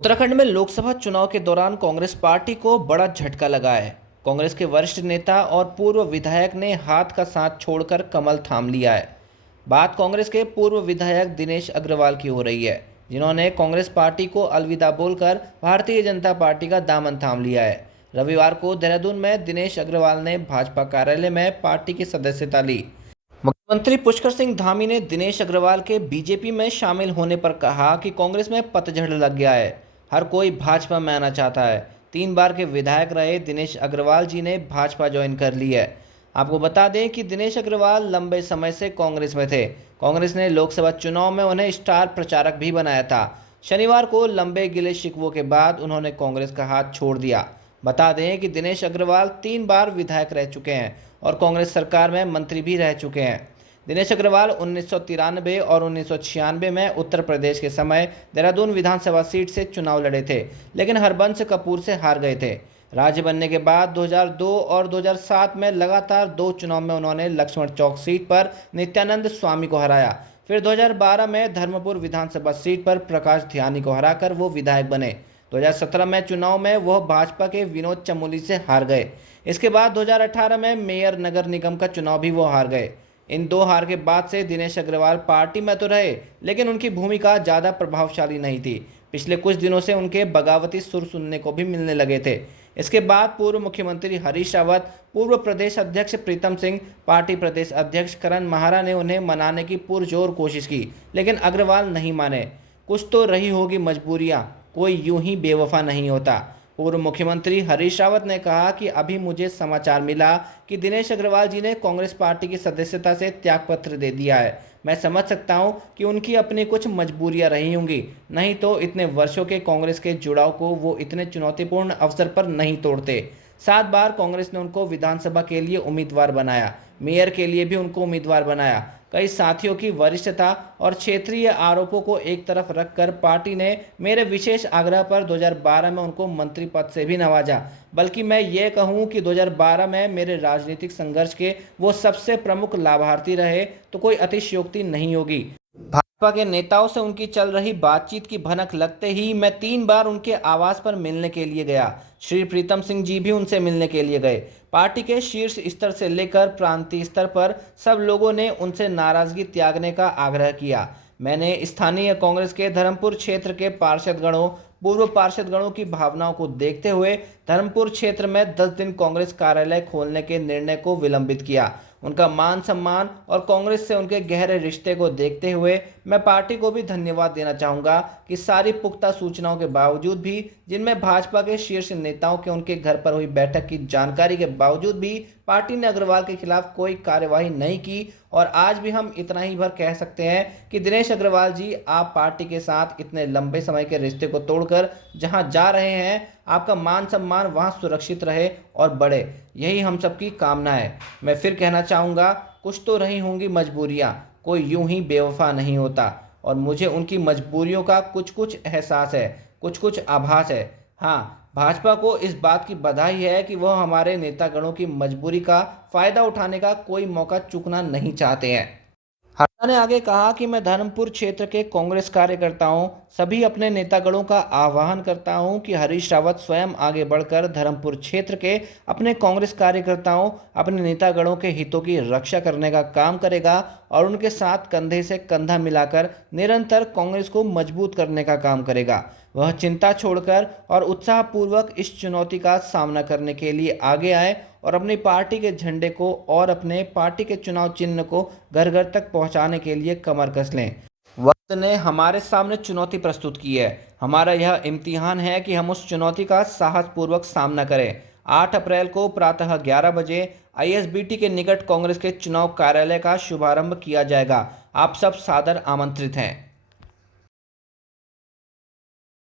उत्तराखंड में लोकसभा चुनाव के दौरान कांग्रेस पार्टी को बड़ा झटका लगा है। कांग्रेस के वरिष्ठ नेता और पूर्व विधायक ने हाथ का साथ छोड़कर कमल थाम लिया है। बात कांग्रेस के पूर्व विधायक दिनेश अग्रवाल की हो रही है, जिन्होंने कांग्रेस पार्टी को अलविदा बोलकर भारतीय जनता पार्टी का दामन थाम लिया है। रविवार को देहरादून में दिनेश अग्रवाल ने भाजपा कार्यालय में पार्टी की सदस्यता ली। मुख्यमंत्री पुष्कर सिंह धामी ने दिनेश अग्रवाल के बीजेपी में शामिल होने पर कहा कि कांग्रेस में पतझड़ लग गया है, हर कोई भाजपा में आना चाहता है। 3 बार के विधायक रहे दिनेश अग्रवाल जी ने भाजपा ज्वाइन कर ली है। आपको बता दें कि दिनेश अग्रवाल लंबे समय से कांग्रेस में थे। कांग्रेस ने लोकसभा चुनाव में उन्हें स्टार प्रचारक भी बनाया था। शनिवार को लंबे गिले शिकवों के बाद उन्होंने कांग्रेस का हाथ छोड़ दिया। बता दें कि दिनेश अग्रवाल 3 बार विधायक रह चुके हैं और कांग्रेस सरकार में मंत्री भी रह चुके हैं। दिनेश अग्रवाल 1993 और 1996 में उत्तर प्रदेश के समय देहरादून विधानसभा सीट से चुनाव लड़े थे, लेकिन हरबंस कपूर से हार गए थे। राज्य बनने के बाद 2002 और 2007 में लगातार 2 चुनाव में उन्होंने लक्ष्मण चौक सीट पर नित्यानंद स्वामी को हराया। फिर 2012 में धर्मपुर विधानसभा सीट पर प्रकाश ध्यानी को हराकर वो विधायक बने। 2017 में चुनाव में वह भाजपा के विनोद चमोली से हार गए। इसके बाद 2018 में मेयर नगर निगम का चुनाव भी वो हार गए। इन 2 हार के बाद से दिनेश अग्रवाल पार्टी में तो रहे, लेकिन उनकी भूमिका ज़्यादा प्रभावशाली नहीं थी। पिछले कुछ दिनों से उनके बगावती सुर सुनने को भी मिलने लगे थे। इसके बाद पूर्व मुख्यमंत्री हरीश रावत, पूर्व प्रदेश अध्यक्ष प्रीतम सिंह, पार्टी प्रदेश अध्यक्ष करण माहरा ने उन्हें मनाने की पुरजोर कोशिश की, लेकिन अग्रवाल नहीं माने। कुछ तो रही होगी मजबूरियां, कोई यूं ही बेवफा नहीं होता। पूर्व मुख्यमंत्री हरीश रावत ने कहा कि अभी मुझे समाचार मिला कि दिनेश अग्रवाल जी ने कांग्रेस पार्टी की सदस्यता से त्यागपत्र दे दिया है। मैं समझ सकता हूं कि उनकी अपनी कुछ मजबूरियां रही होंगी, नहीं तो इतने वर्षों के कांग्रेस के जुड़ाव को वो इतने चुनौतीपूर्ण अवसर पर नहीं तोड़ते। 7 बार कांग्रेस ने उनको विधानसभा के लिए उम्मीदवार बनाया, मेयर के लिए भी उनको उम्मीदवार बनाया। कई साथियों की वरिष्ठता और क्षेत्रीय आरोपों को एक तरफ रखकर पार्टी ने मेरे विशेष आग्रह पर 2012 में उनको मंत्री पद से भी नवाजा। बल्कि मैं ये कहूं कि 2012 में मेरे राजनीतिक संघर्ष के वो सबसे प्रमुख लाभार्थी रहे तो कोई अतिशयोक्ति नहीं होगी। भाजपा के नेताओं से उनकी चल रही बातचीत की भनक लगते ही मैं 3 बार उनके आवास पर मिलने के लिए गया। श्री प्रीतम सिंह जी भी उनसे मिलने के लिए गए। पार्टी के शीर्ष स्तर से लेकर प्रांतीय स्तर पर सब लोगों ने उनसे नाराजगी त्यागने का आग्रह किया। मैंने स्थानीय कांग्रेस के धर्मपुर क्षेत्र के पार्षदगणों, पूर्व पार्षदगणों की भावनाओं को देखते हुए धर्मपुर क्षेत्र में 10 दिन कांग्रेस कार्यालय खोलने के निर्णय को विलंबित किया। उनका मान सम्मान और कांग्रेस से उनके गहरे रिश्ते को देखते हुए मैं पार्टी को भी धन्यवाद देना चाहूँगा कि सारी पुख्ता सूचनाओं के बावजूद भी, जिनमें भाजपा के शीर्ष नेताओं के उनके घर पर हुई बैठक की जानकारी के बावजूद भी पार्टी ने अग्रवाल के खिलाफ कोई कार्यवाही नहीं की। और आज भी हम इतना ही भर कह सकते हैं कि दिनेश अग्रवाल जी, आप पार्टी के साथ इतने लंबे समय के रिश्ते को तोड़कर जहां जा रहे हैं, आपका मान सम्मान वहां सुरक्षित रहे और बढ़े, यही हम सबकी कामना है। मैं फिर कहना चाहूँगा, कुछ तो रही होंगी मजबूरियाँ, कोई यूं ही बेवफा नहीं होता। और मुझे उनकी मजबूरियों का कुछ कुछ एहसास है, कुछ कुछ आभास है। हाँ, भाजपा को इस बात की बधाई है कि वह हमारे नेतागणों की मजबूरी का फायदा उठाने का कोई मौका चूकना नहीं चाहते हैं। हड्डा ने आगे कहा कि मैं धर्मपुर क्षेत्र के कांग्रेस कार्यकर्ताओं, सभी अपने नेतागणों का आह्वान करता हूं कि हरीश रावत स्वयं आगे बढ़कर धर्मपुर क्षेत्र के अपने कांग्रेस कार्यकर्ताओं, अपने नेतागणों के हितों की रक्षा करने का काम करेगा और उनके साथ कंधे से कंधा मिलाकर निरंतर कांग्रेस को मजबूत करने का काम करेगा। वह चिंता छोड़कर और उत्साहपूर्वक इस चुनौती का सामना करने के लिए आगे आए और अपनी पार्टी के झंडे को और अपने पार्टी के चुनाव चिन्ह को घर घर तक पहुंचाने के लिए कमर कस लें। वक्त ने हमारे सामने चुनौती प्रस्तुत की है। हमारा यह इम्तिहान है कि हम उस चुनौती का साहसपूर्वक सामना करें। 8 अप्रैल को प्रातः 11 बजे आईएसबीटी के निकट कांग्रेस के चुनाव कार्यालय का शुभारंभ किया जाएगा। आप सब सादर आमंत्रित हैं।